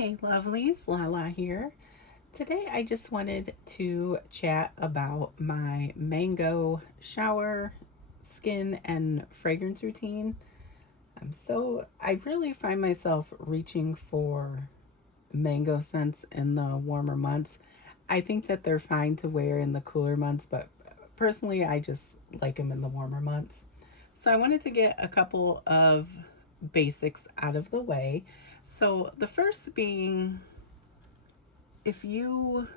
Hey lovelies, Lala here. Today I just wanted to chat about my mango shower, skin, and fragrance routine. I really find myself reaching for mango scents in the warmer months. I think that they're fine to wear in the cooler months, but personally I just like them in the warmer months. So I wanted to get a couple of basics out of the way. So the first being, if you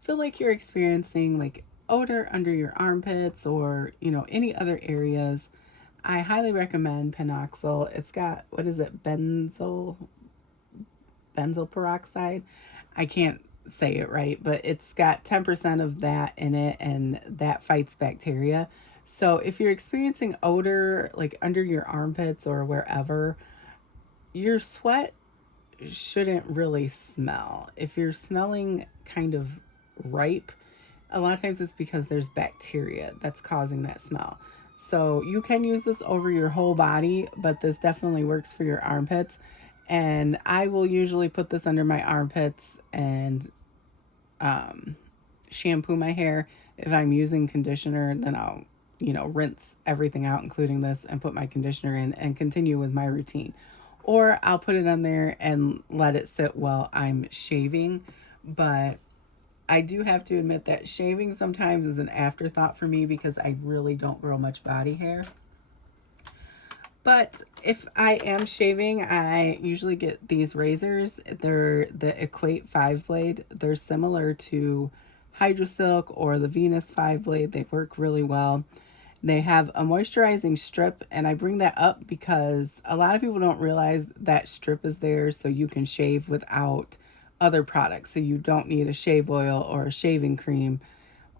feel like you're experiencing like odor under your armpits or any other areas, I highly recommend Penoxyl. It's got, what is it, benzoyl peroxide. I can't say it right, but it's got 10% of that in it, and that fights bacteria. So if you're experiencing odor like under your armpits or wherever, your sweat shouldn't really smell. If you're smelling kind of ripe, a lot of times it's because there's bacteria that's causing that smell. So you can use this over your whole body, but this definitely works for your armpits. And I will usually put this under my armpits and shampoo my hair. If I'm using conditioner, then I'll, rinse everything out, including this, and put my conditioner in and continue with my routine. Or I'll put it on there and let it sit while I'm shaving. But I do have to admit that shaving sometimes is an afterthought for me because I really don't grow much body hair. But if I am shaving, I usually get these razors. They're the Equate 5 blade. They're similar to Hydrosilk or the Venus 5 blade. They work really well. They have a moisturizing strip, and I bring that up because a lot of people don't realize that strip is there so you can shave without other products. So you don't need a shave oil or a shaving cream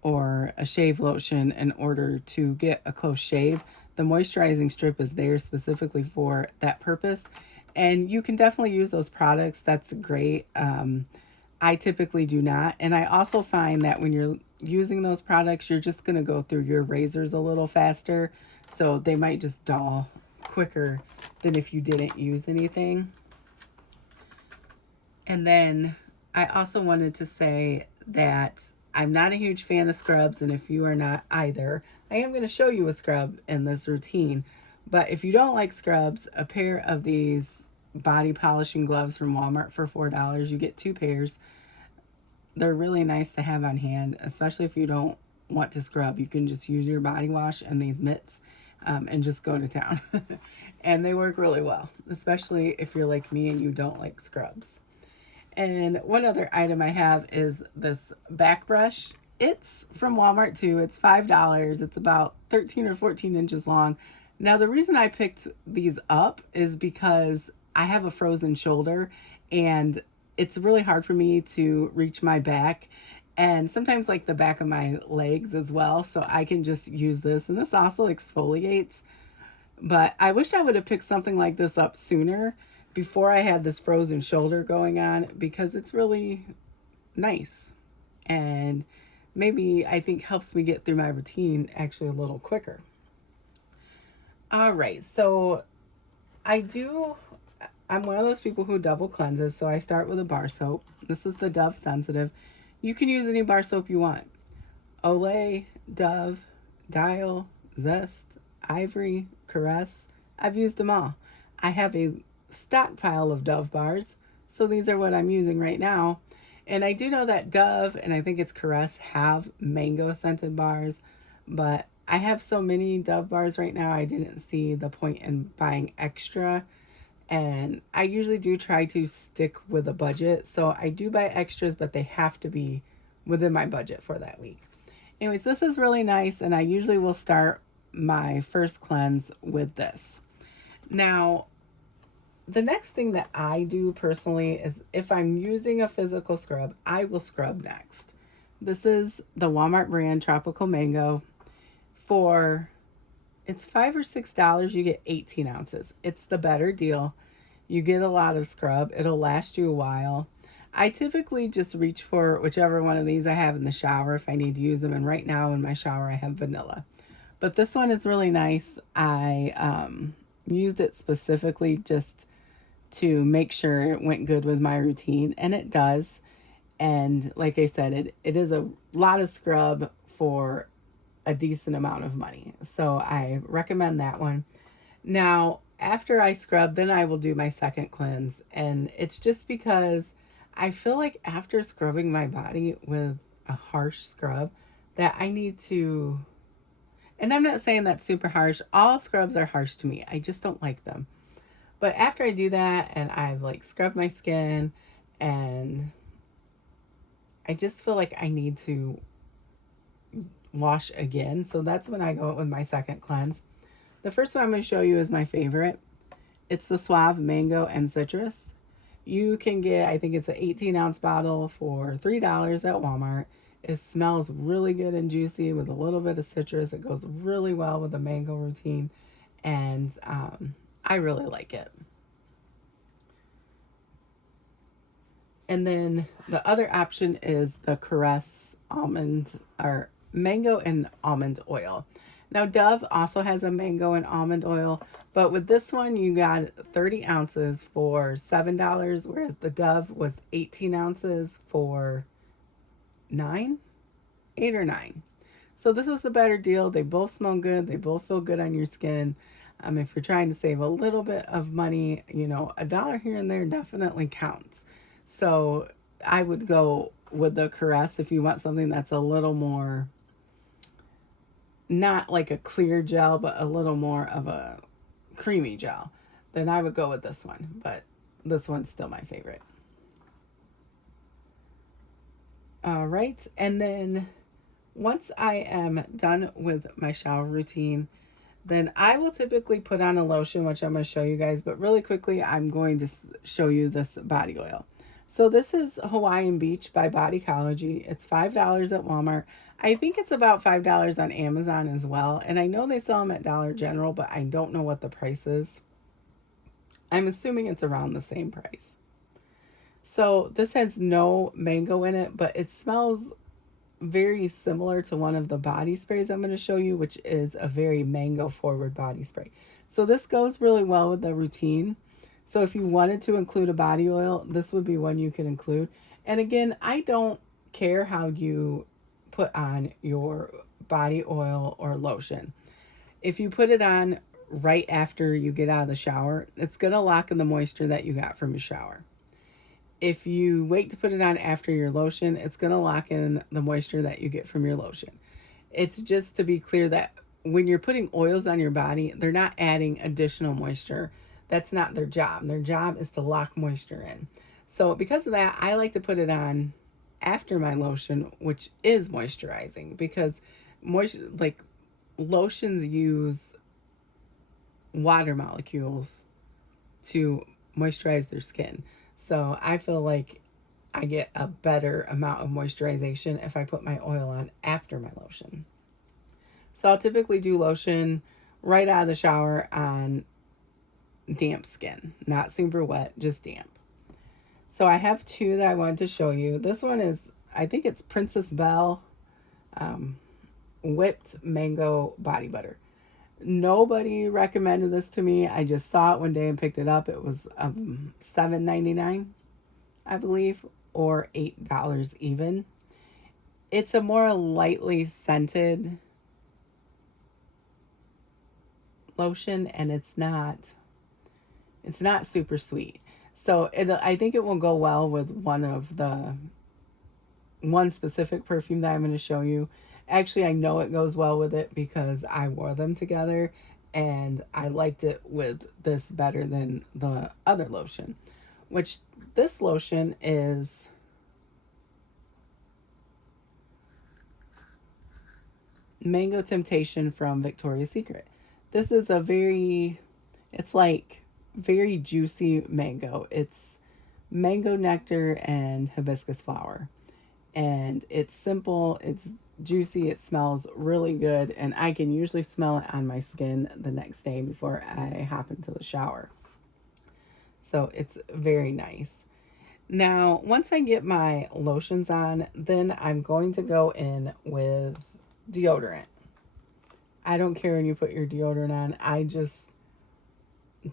or a shave lotion in order to get a close shave. The moisturizing strip is there specifically for that purpose. And you can definitely use those products. That's great. I typically do not. And I also find that when you're using those products, you're just going to go through your razors a little faster. So they might just dull quicker than if you didn't use anything. And then I also wanted to say that I'm not a huge fan of scrubs, and if you are not either, I am going to show you a scrub in this routine. But if you don't like scrubs, a pair of these body polishing gloves from Walmart for $4, you get 2 pairs. They're really nice to have on hand, especially if you don't want to scrub. You can just use your body wash and these mitts and just go to town. And they work really well, especially if you're like me and you don't like scrubs. And one other item I have is this back brush. It's from Walmart too. It's $5. It's about 13 or 14 inches long. Now, the reason I picked these up is because I have a frozen shoulder and it's really hard for me to reach my back and sometimes like the back of my legs as well. So I can just use this, and this also exfoliates. But I wish I would have picked something like this up sooner before I had this frozen shoulder going on, because it's really nice and maybe I think helps me get through my routine actually a little quicker. All right, so I'm one of those people who double cleanses, so I start with a bar soap. This is the Dove Sensitive. You can use any bar soap you want. Olay, Dove, Dial, Zest, Ivory, Caress. I've used them all. I have a stockpile of Dove bars, so these are what I'm using right now. And I do know that Dove, and I think it's Caress, have mango scented bars, but I have so many Dove bars right now, I didn't see the point in buying extra. And I usually do try to stick with a budget, so I do buy extras, but they have to be within my budget for that week. Anyways, this is really nice, and I usually will start my first cleanse with this. Now, the next thing that I do personally is if I'm using a physical scrub, I will scrub next. This is the Walmart brand Tropical Mango. It's $5 or $6, you get 18 ounces. It's the better deal. You get a lot of scrub. It'll last you a while. I typically just reach for whichever one of these I have in the shower if I need to use them. And right now in my shower, I have vanilla. But this one is really nice. I used it specifically just to make sure it went good with my routine, and it does. And like I said, it is a lot of scrub for a decent amount of money. So I recommend that one. Now, after I scrub, then I will do my second cleanse. And it's just because I feel like after scrubbing my body with a harsh scrub, that I need to, and I'm not saying that's super harsh. All scrubs are harsh to me. I just don't like them. But after I do that and I've like scrubbed my skin, and I just feel like I need to wash again. So that's when I go with my second cleanse. The first one I'm going to show you is my favorite. It's the Suave Mango and Citrus. You can get, I think it's an 18-ounce bottle for $3 at Walmart. It smells really good and juicy with a little bit of citrus. It goes really well with the mango routine, and I really like it. And then the other option is the Caress almond or mango and almond oil. Now Dove also has a mango and almond oil, but with this one you got 30 ounces for $7, whereas the Dove was 18 ounces for $8 or $9. So this was the better deal. They both smell good. They both feel good on your skin. If you're trying to save a little bit of money, you know, $1 here and there definitely counts. So I would go with the Caress if you want something that's a little more, not like a clear gel, but a little more of a creamy gel. Then I would go with this one, but this one's still my favorite. All right, and then once I am done with my shower routine, then I will typically put on a lotion, which I'm going to show you guys, but really quickly, I'm going to show you this body oil. So this is Hawaiian Beach by Bodycology. It's $5 at Walmart. I think it's about $5 on Amazon as well. And I know they sell them at Dollar General, but I don't know what the price is. I'm assuming it's around the same price. So this has no mango in it, but it smells very similar to one of the body sprays I'm going to show you, which is a very mango forward body spray. So this goes really well with the routine. So if you wanted to include a body oil, this would be one you could include. And again, I don't care how you put on your body oil or lotion. If you put it on right after you get out of the shower, it's going to lock in the moisture that you got from your shower. If you wait to put it on after your lotion, it's going to lock in the moisture that you get from your lotion. It's just to be clear that when you're putting oils on your body, they're not adding additional moisture. That's not their job. Their job is to lock moisture in. So because of that, I like to put it on after my lotion, which is moisturizing, because lotions use water molecules to moisturize their skin. So I feel like I get a better amount of moisturization if I put my oil on after my lotion. So I'll typically do lotion right out of the shower on damp skin, not super wet, just damp. So I have two that I wanted to show you. This one is, I think it's Princess Belle whipped mango body butter. Nobody recommended this to me. I just saw it one day and picked it up. It was $7.99, I believe, or $8 even. It's a more lightly scented lotion, and it's not super sweet. So I think it will go well with one specific perfume that I'm going to show you. Actually, I know it goes well with it because I wore them together and I liked it with this better than the other lotion, which this lotion is Mango Temptation from Victoria's Secret. This is it's like very juicy mango. It's mango nectar and hibiscus flower. And it's simple, it's juicy, it smells really good, and I can usually smell it on my skin the next day before I hop into the shower. So it's very nice. Now, once I get my lotions on, then I'm going to go in with deodorant. I don't care when you put your deodorant on.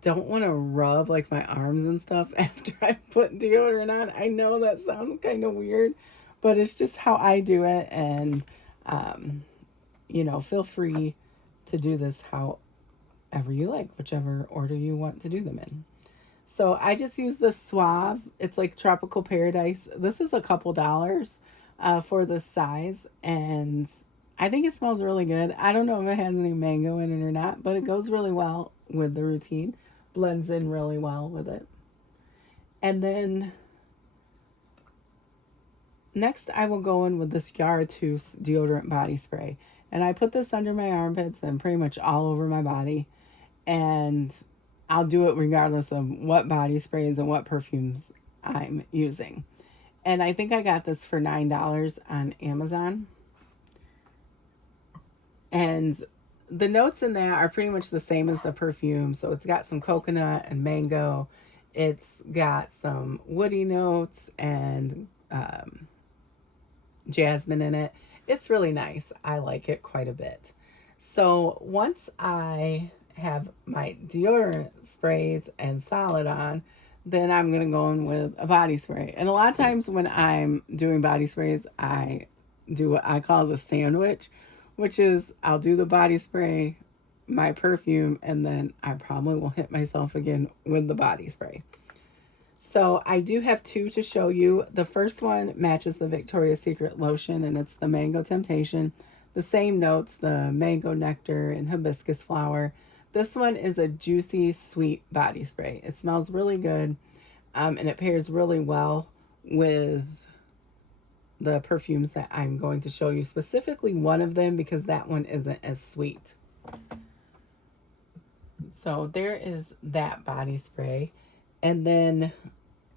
don't want to rub like my arms and stuff after I put deodorant on. I know that sounds kind of weird, but it's just how I do it. And, feel free to do this however you like, whichever order you want to do them in. So I just use the Suave. It's like Tropical Paradise. This is a couple dollars for this size, and I think it smells really good. I don't know if it has any mango in it or not, but it goes really well with the routine. Blends in really well with it. And then next I will go in with this Yara Tous deodorant body spray. And I put this under my armpits and pretty much all over my body. And I'll do it regardless of what body sprays and what perfumes I'm using. And I think I got this for $9 on Amazon. And the notes in that are pretty much the same as the perfume. So it's got some coconut and mango. It's got some woody notes and jasmine in it. It's really nice. I like it quite a bit. So once I have my deodorant sprays and solid on, then I'm going to go in with a body spray. And a lot of times when I'm doing body sprays, I do what I call the sandwich, which is I'll do the body spray, my perfume, and then I probably will hit myself again with the body spray. So I do have two to show you. The first one matches the Victoria's Secret lotion, and it's the Mango Temptation. The same notes, the mango nectar and hibiscus flower. This one is a juicy, sweet body spray. It smells really good, and it pairs really well with the perfumes that I'm going to show you, specifically one of them because that one isn't as sweet. So there is that body spray. And then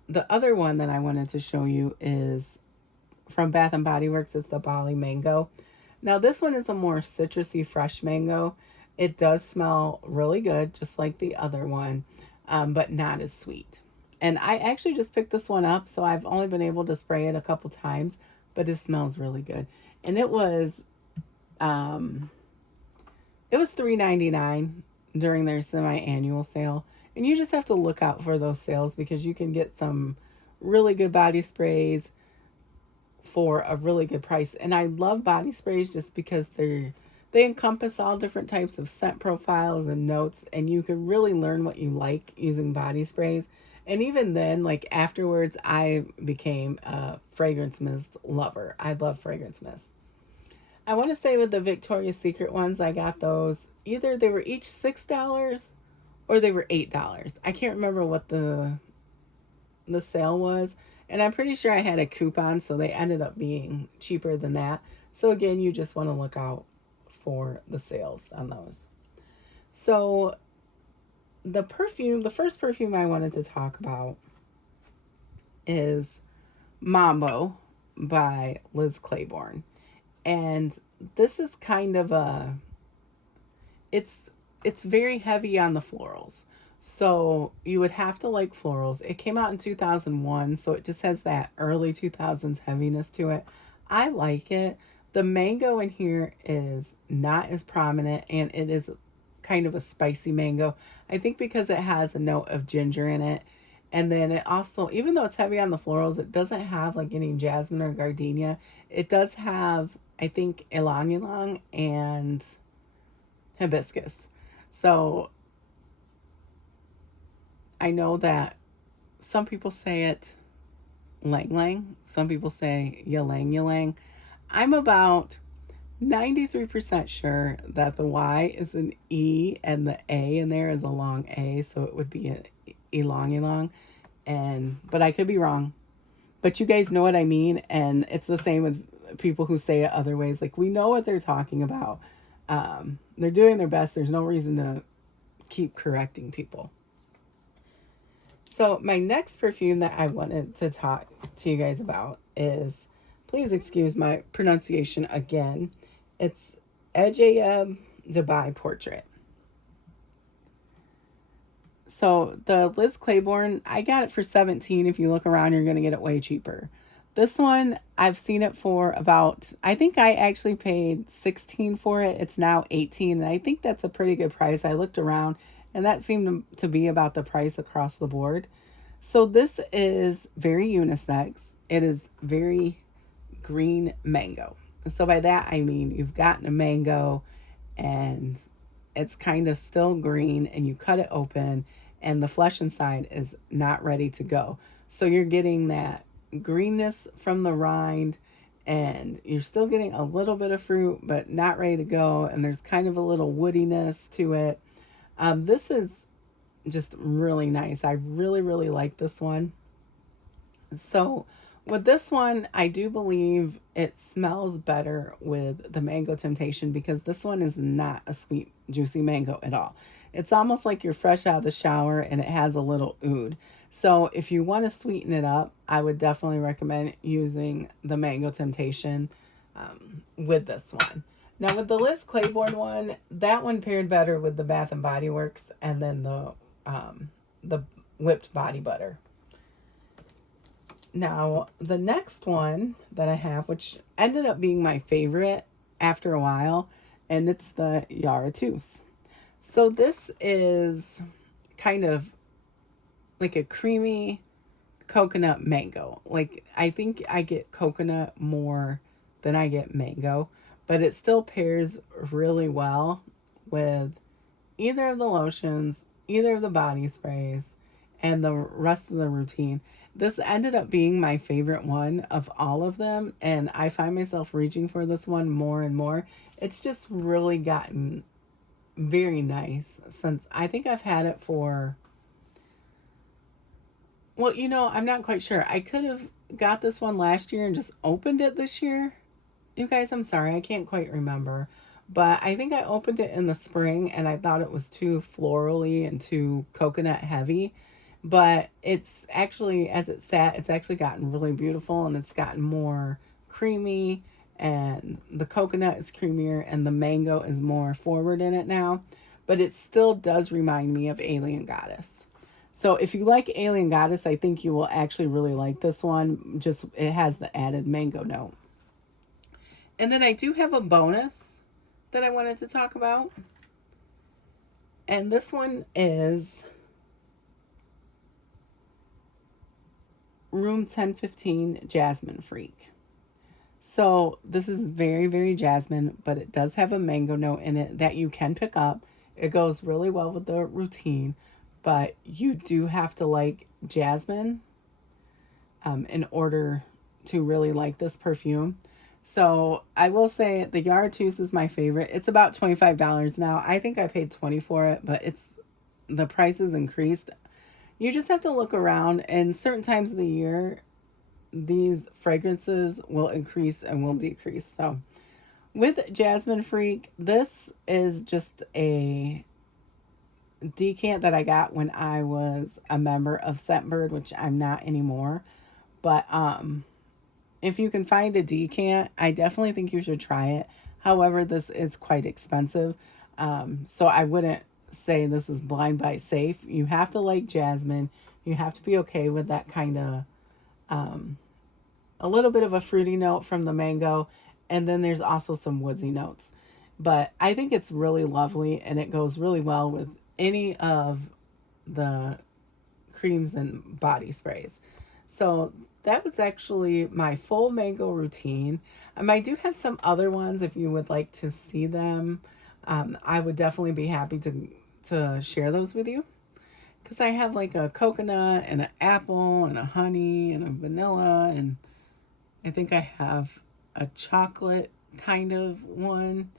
the other one that I wanted to show you is from Bath and Body Works. It's the Bali Mango. Now this one is a more citrusy, fresh mango. It does smell really good, just like the other one, but not as sweet. And I actually just picked this one up, so I've only been able to spray it a couple times, but it smells really good. And it was $3.99 during their semi-annual sale. And you just have to look out for those sales because you can get some really good body sprays for a really good price. And I love body sprays just because they encompass all different types of scent profiles and notes, and you can really learn what you like using body sprays. And even then, like afterwards, I became a fragrance mist lover. I love fragrance mist. I want to say with the Victoria's Secret ones, I got those. Either they were each $6 or they were $8. I can't remember what the sale was. And I'm pretty sure I had a coupon, so they ended up being cheaper than that. So again, you just want to look out for the sales on those. So the first perfume I wanted to talk about is Mambo by Liz Claiborne. And this is kind of it's very heavy on the florals. So you would have to like florals. It came out in 2001, so it just has that early 2000s heaviness to it. I like it. The mango in here is not as prominent, and it is kind of a spicy mango. I think because it has a note of ginger in it. And then it also, even though it's heavy on the florals, it doesn't have like any jasmine or gardenia. It does have, I think, ylang ylang and hibiscus. So I know that some people say it lang lang. Some people say ylang ylang. I'm about 93% sure that the Y is an E and the A in there is a long A, so it would be an ylang ylang. But I could be wrong. But you guys know what I mean, and it's the same with people who say it other ways. Like, we know what they're talking about. They're doing their best. There's no reason to keep correcting people. So my next perfume that I wanted to talk to you guys about is, please excuse my pronunciation again, it's Ejayeb Dubai Portrait. So the Liz Claiborne, I got it for $17. If you look around, you're going to get it way cheaper. This one, I've seen it for about, I think I actually paid $16 for it. It's now $18, and I think that's a pretty good price. I looked around, and that seemed to be about the price across the board. So this is very unisex. It is very green mango. So by that I mean you've gotten a mango and it's kind of still green, and you cut it open and the flesh inside is not ready to go. So you're getting that greenness from the rind, and you're still getting a little bit of fruit but not ready to go, and there's kind of a little woodiness to it. This is just really nice. I really like this one. So with this one, I do believe it smells better with the Mango Temptation, because this one is not a sweet, juicy mango at all. It's almost like you're fresh out of the shower and it has a little oud. So if you want to sweeten it up, I would definitely recommend using the Mango Temptation with this one. Now with the Liz Claiborne one, that one paired better with the Bath and Body Works and then the whipped body butter. Now, the next one that I have, which ended up being my favorite after a while, and it's the Yara Tous. So this is kind of like a creamy coconut mango. Like, I think I get coconut more than I get mango, but it still pairs really well with either of the lotions, either of the body sprays, and the rest of the routine. This ended up being my favorite one of all of them, and I find myself reaching for this one more and more. It's just really gotten very nice since I think I've had it for, well, I'm not quite sure. I could have got this one last year and just opened it this year. You guys, I'm sorry, I can't quite remember. But I think I opened it in the spring and I thought it was too florally and too coconut heavy. But it's actually, as it sat, it's actually gotten really beautiful, and it's gotten more creamy, and the coconut is creamier and the mango is more forward in it now. But it still does remind me of Alien Goddess. So if you like Alien Goddess, I think you will actually really like this one. Just, it has the added mango note. And then I do have a bonus that I wanted to talk about. And this one is Room 1015 Jasmine Freak. So this is very jasmine, but it does have a mango note in it that you can pick up. It goes really well with the routine, but you do have to like jasmine in order to really like this perfume. So I will say the Yara Tous is my favorite. It's about $25 now. I think I paid $20 for it, but the price is increased. You just have to look around, and certain times of the year, these fragrances will increase and will decrease. So with Jasmine Freak, this is just a decant that I got when I was a member of Scentbird, which I'm not anymore. But if you can find a decant, I definitely think you should try it. However, this is quite expensive. So I wouldn't say this is blind buy safe. You have to like jasmine. You have to be okay with that kind of a little bit of a fruity note from the mango, and then there's also some woodsy notes. But I think it's really lovely, and it goes really well with any of the creams and body sprays. So that was actually my full mango routine. I do have some other ones if you would like to see them. I would definitely be happy to share those with you, because I have like a coconut and an apple and a honey and a vanilla, and I think I have a chocolate kind of one.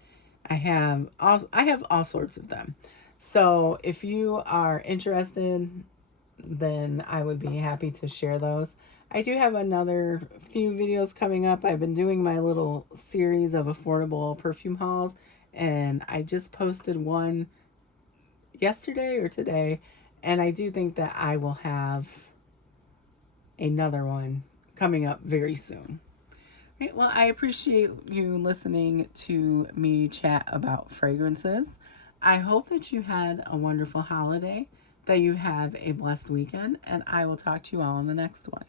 I have all sorts of them. So if you are interested, then I would be happy to share those. I do have another few videos coming up. I've been doing my little series of affordable perfume hauls, and I just posted one yesterday or today, and I do think that I will have another one coming up very soon. Right, well, I appreciate you listening to me chat about fragrances. I hope that you had a wonderful holiday, that you have a blessed weekend, and I will talk to you all in the next one.